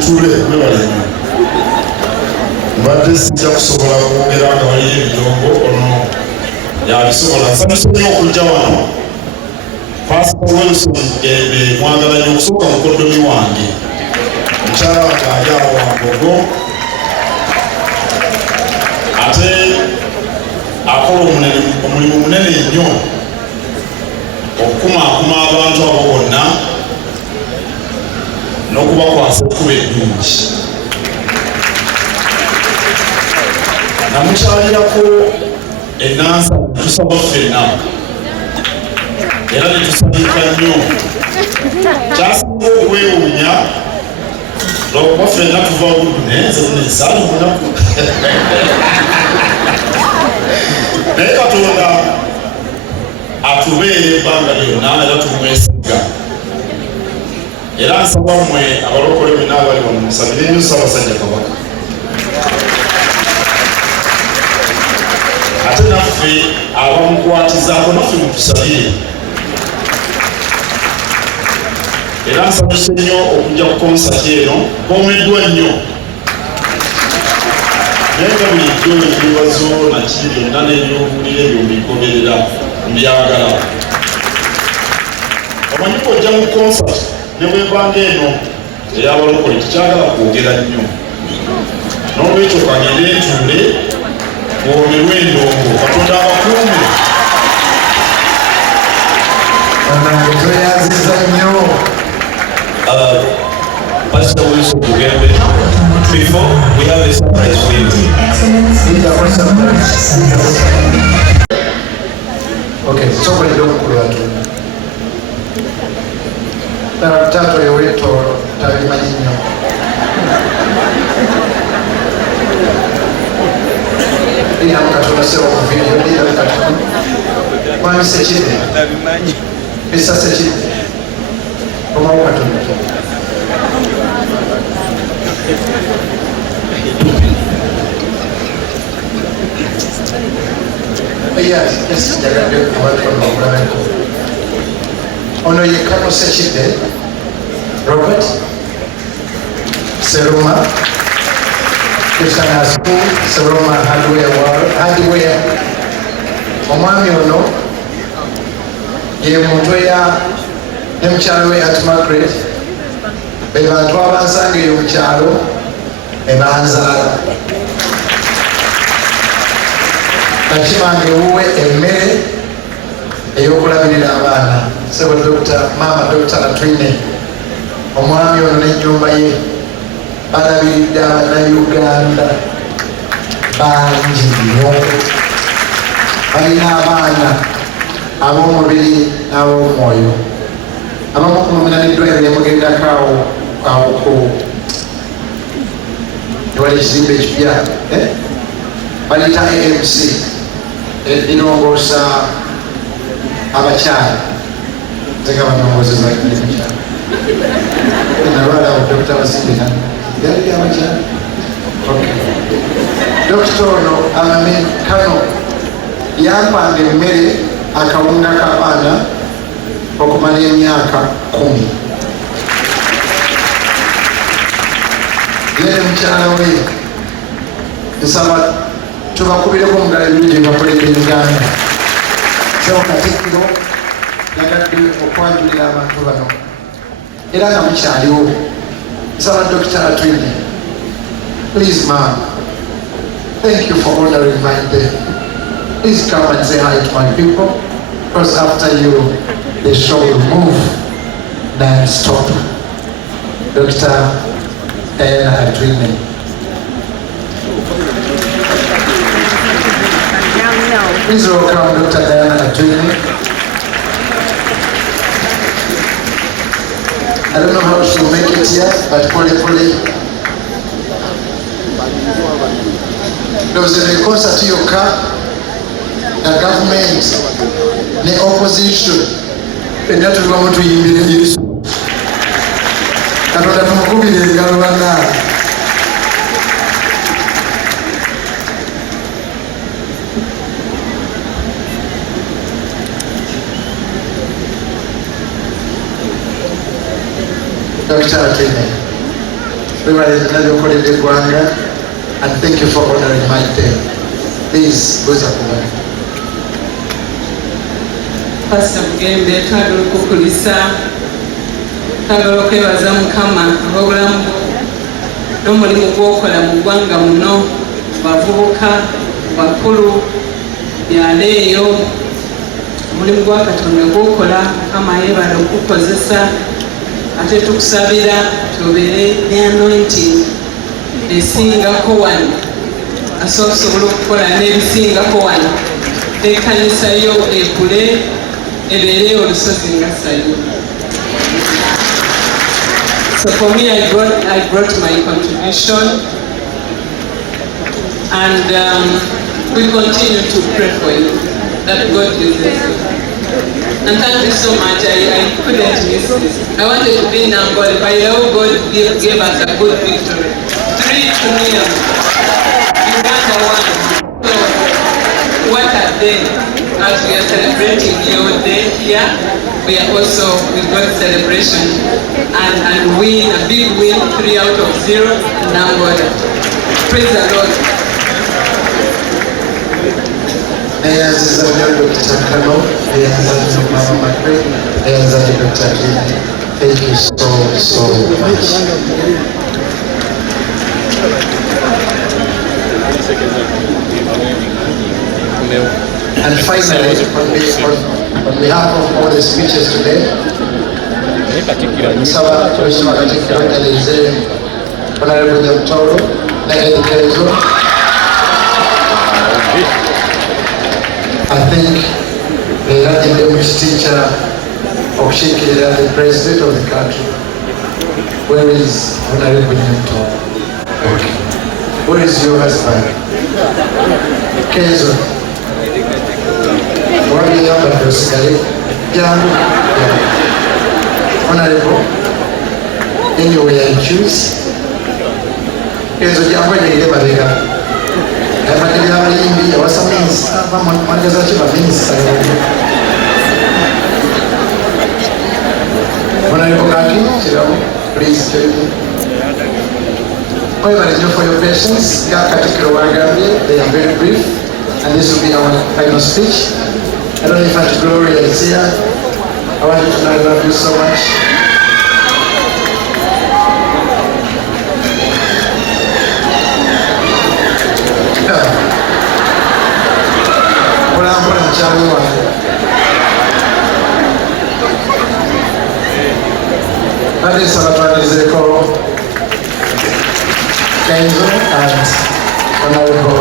mutule mwebale mbadde sijja kusobola kwogera nga waliyo ebidongo ono yabisobola nsanyusa nnyo okujja wano Pastor Wilson Gembe mwagala nnyo okusooka mukoddomi wange mukyala wange ali awo Wambogo ate akola omulimu munene nnyo okukumaakuma abantu abo bonna n'okubakwasa ekkuba eddungi namukyalirako ennansa tusaba ffenna era netusabika nnyo kyasinga okwewuunya lwokuba ffenna tuva buddu naye nze nesaali munaku naye Katonda atubeera ebbanga lyonna era tumwesiga era nsaba mmwe abalokole bonna abali wano musabire nnyo Ssaabasajja Kabaka ate naffe abamukwatizaako naffe mutusabire era nsanyuse nnyo okujja ku konsati eno boomeddwa nnyo naye nga bulijjo ebibazo nakiri byonna n'ebyobuulire ebyo mbigoberera mbyagala omanyi ojja mu konsati ne bwebanga eno ey'abalokole tekyagala kwogera nnyo n'olwekyo kagende ntuule bwomerwe endongo Katonda abakuume nange tweyaziza nnyo Pastor Wilson Gembe, before we have a surprise for you. Okay, so we don't go to Tato yoweto tabimanyinnyo ina Katonda sewa ku video ina Katonda mwami Sekide Mr. Sekide omawo Katonda yes jagadde abantu bamulabeko ono ye Kano Sekide Robert Seroma Christian School Seroma Hardware omwami ono ye muntu eya ne mukyalo we at Margaret be bantu abansanga eyo mukyalo ebanzaala nakimange wuwe emmere ey'okulabirira abaana sebo maama Dr. Latwine omwami ono n'ennyumba ye balabiridde Abannayuganda bangi nnyo balina abaana ab'omubiri n'ab'omwoyo abamu okumumina n'eddwaliro lyemugendako awo ewali ekizimbe ekipya baliyita AMC erongoosa abakyala nzeka banongozeza mukyala nalwalawo Dr. Basimbina yali abakyala Dr. ono Kano yampanga emmere akawunga k'abaana okumala emyaka 10 yene mukyala we nsaba tubakubireko omugala ebirungi bakolera Uganda sewo Katikkiro yagadde okwanjulira abantu bano era nga mukyaliwo nsaba Dr. Latwine please ma'am thank you for honoring my day please come and say hi to my people because after you the show will move non-stop. Dr. Diana Latwine. Please welcome Dr. Diana Latwine. I don't know how she'll make it here, but probably there was a concert to your car, the government, the opposition, and that will want to immediately. Katonda tumukubire engalo bannange. Dr. Latwine, and thank you for honoring my day. Please, Buza Kumani. Pastor Bugembe, twagala okukulisa, twagala okwebaza Mukama olw'obulamu n'omulimu gw'okola mu ggwanga muno, bavubuka, bakulu, byalo eyo, omulimu gwa Katonda gw'okola, Mukama yeebala okukozesa, ate tukusabira tubeere ne anointing esingako wano, asobola okukola n'ebisingako wano, ekkanisa yo ekule, ebeere olusozi nga Sayuuni. So for me, I brought my contribution, and we continue to pray for you, that God blesses you. And thank you so much. I couldn't miss this. I wanted to be in Angola, but God gave us a good victory. 3-0. Uganda won. So what a day. As we are celebrating your day here, we got celebration and win, a big win, 3 out of 0 in Angola. Praise the Lord. Thank you so much. And finally, on behalf of all the speeches today, Honorable Dr. I think the English teacher of Shikira, the president of the country, where is Honorable Dr. Okay. Where is your husband? Kenzo. What are you about to say? Honorable, anyway I choose. Kenzo jambo ile mabega. Kama ndio walimbi wasamisi kama mwangaza chiba minista. Honorable Kaki, please join me. However, for your patience, they are very brief, and this will be our final speech. I don't know if Aunt Gloria is here. I want you to know I love you so much. That is Kenzo and Honorable